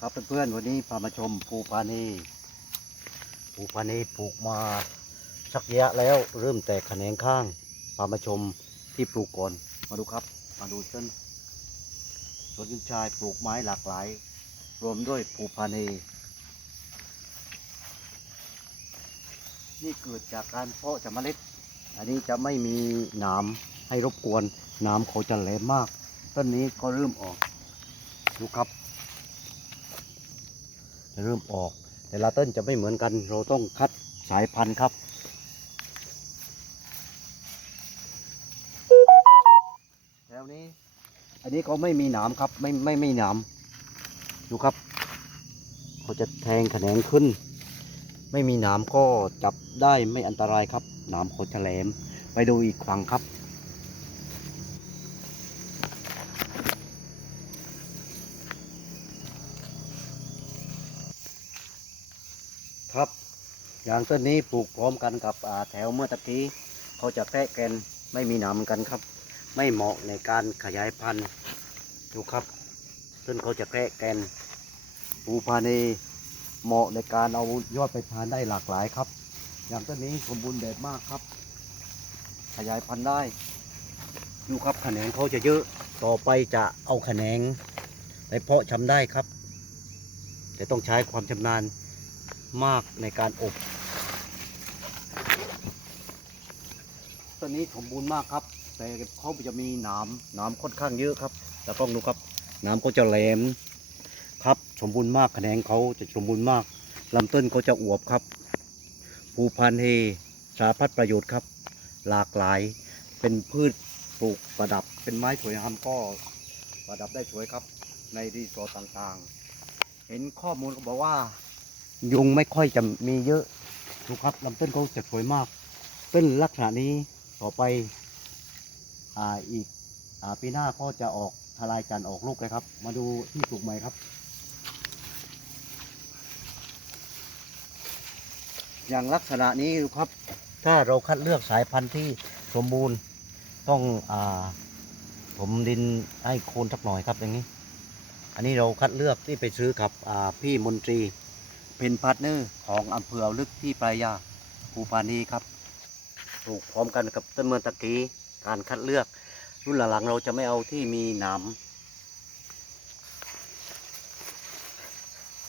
ครับเพื่อนๆวันนี้พามาชมภูพานีภูพานีปลูกมาสักระยะแล้วเริ่มแตกแขนงข้าง พามาชมที่ปลูกก่อนมาดูครับ มาดูต้นสวนยินชายปลูกไม้หลากหลาย รวมด้วยภูพานีนี่เกิดจากการเพาะจากเมล็ด อันนี้จะไม่มีหนามให้รบกวนหนามเขาจะแหลมมากต้นนี้ก็เริ่มออกดูครับ เริ่มออก แต่ละต้นจะไม่เหมือนกัน เราต้องคัดสายพันธุ์ครับ แล้วนี้ อันนี้เขาไม่มีหนามครับ ไม่ไม่ไม่หนามดูครับเขาจะแทงแขนงขึ้น ไม่มีหนามก็จับได้ไม่อันตรายครับหนามเขาจะแหลมไปดูอีกฝั่งครับ ครับอย่างต้นนี้ปลูกพร้อมกันกับแถวเมื่อตะกี้เขาจะแทะแกนไม่มีหนามกันครับ ไม่เหมาะในการขยายพันธุ์ดูครับต้นเขาจะแทะแกนปูพานีเหมาะในการเอายอดไปทานได้หลากหลายครับ อย่างต้นนี้สมบูรณ์แบบมากครับ ขยายพันธุ์ได้ดูครับแขนงเขาจะเยอะต่อไปจะเอาแขนงไปเพาะชำได้ครับ แต่ต้องใช้ความชำนาญ มากในการอบต้นนี้สมบูรณ์มากครับ แต่เขาจะมีหนามหนามค่อนข้างเยอะครับแต่ต้องดูครับหนามเขาจะแหลมครับสมบูรณ์มากแขนงเขาจะสมบูรณ์มากลำต้นเขาจะอวบครับ ภูพันธุ์เฮสาพัดประโยชน์ครับ หลากหลายเป็นพืชปลูกประดับเป็นไม้สวยงามก็ประดับได้สวยครับ ในรีสอร์ทต่างๆ เห็นข้อมูลเขาบอกว่า ยุงไม่ค่อยจะมีเยอะดูครับลำต้นเขาจะสวยมากต้นลักษณะนี้ต่อไปอ่าอีกอ่าปีหน้าก็จะออกทลายจันทร์ออกลูกเลยครับ มาดูที่ปลูกใหม่ครับ อย่างลักษณะนี้ดูครับ ถ้าเราคัดเลือกสายพันธุ์ที่สมบูรณ์ต้องอ่าผมดินให้โคนสักหน่อยครับอย่างนี้ อันนี้เราคัดเลือกที่ไปซื้อกับพี่มนตรี เป็นพาร์ทเนอร์ของอำเภออ่าวลึกที่ปลายาภูปานีครับปลูกพร้อมกันกับต้นเมืองตะกี้การคัดเลือก รุ่นหลังๆเราจะไม่เอาที่มีหนาม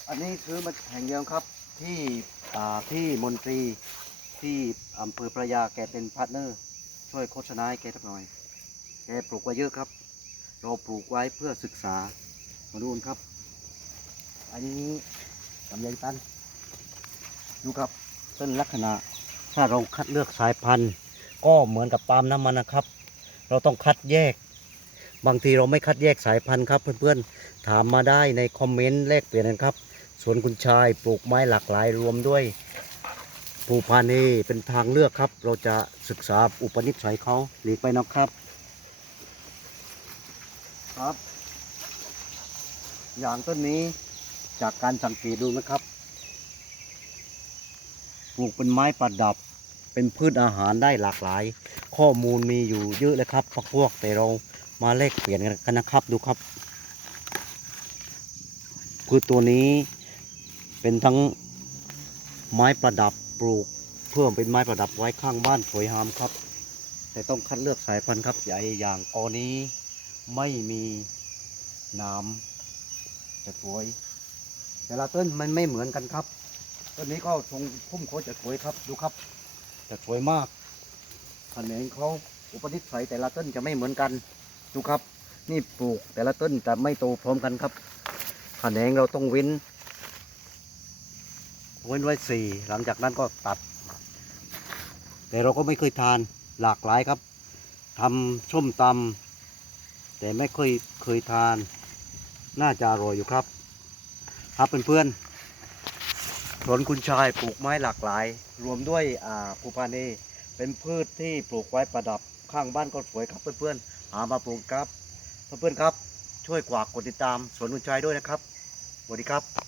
อันนี้ซื้อมาแห่งเดียวครับที่อ่าพี่มนตรีที่อำเภอปลายาแกเป็นพาร์ทเนอร์ ช่วยโฆษณาให้แกสักหน่อย แกปลูกไว้เยอะครับ เราปลูกไว้เพื่อศึกษามาดูนครับ อันนี้ ลำไยตันดูครับต้นลักษณะ ถ้าเราคัดเลือกสายพันธุ์ ก็เหมือนกับปาล์มน้ำมันนะครับ เราต้องคัดแยก บางทีเราไม่คัดแยกสายพันธุ์ครับ เพื่อนๆถามมาได้ในคอมเมนต์แลกเปลี่ยนกันครับสวนคุณชายปลูกไม้หลากหลายรวมด้วยภูพานีเป็นทางเลือกครับ เราจะศึกษาอุปนิสัยเขาหลีกไปนะครับ ครับ อย่างต้นนี้ จากการสังเกตดูนะครับ ปลูกเป็นไม้ประดับ เป็นพืชอาหารได้หลากหลาย ข้อมูลมีอยู่เยอะเลยครับพวกพวกแต่เรามาแลกเปลี่ยนกันนะครับดูครับ พืชตัวนี้เป็นทั้งไม้ประดับปลูกเพื่อเป็นไม้ประดับไว้ข้างบ้านสวยงามครับ แต่ต้องคัดเลือกสายพันธุ์ครับใหญ่อย่างกอนี้ไม่มีน้ำจะสวย แต่ละต้นมันไม่เหมือนกันครับต้นนี้ก็ทรงพุ่มโคจะสวยครับดูครับ จะสวยมากแขนงเขาอุปนิสัยแต่ละต้นจะไม่เหมือนกันดูครับ นี่ปลูกแต่ละต้นจะไม่โตพร้อมกันครับแขนงเราต้องเว้นเว้นไว้สี่หลังจากนั้นก็ตัด แต่เราก็ไม่เคยทานหลากหลายครับทำส้มตำแต่ไม่เคยเคยทาน น่าจะอร่อยอยู่ครับ ครับเพื่อนๆสวนคุณชายปลูกไม้หลากหลาย รวมด้วยอ่าภูพานีเป็นพืชที่ปลูกไว้ประดับข้างบ้านก็สวยครับเพื่อนๆหามาปลูกครับ เพื่อนๆครับ ช่วยกวากกดติดตามสวนคุณชายด้วยนะครับสวัสดีครับ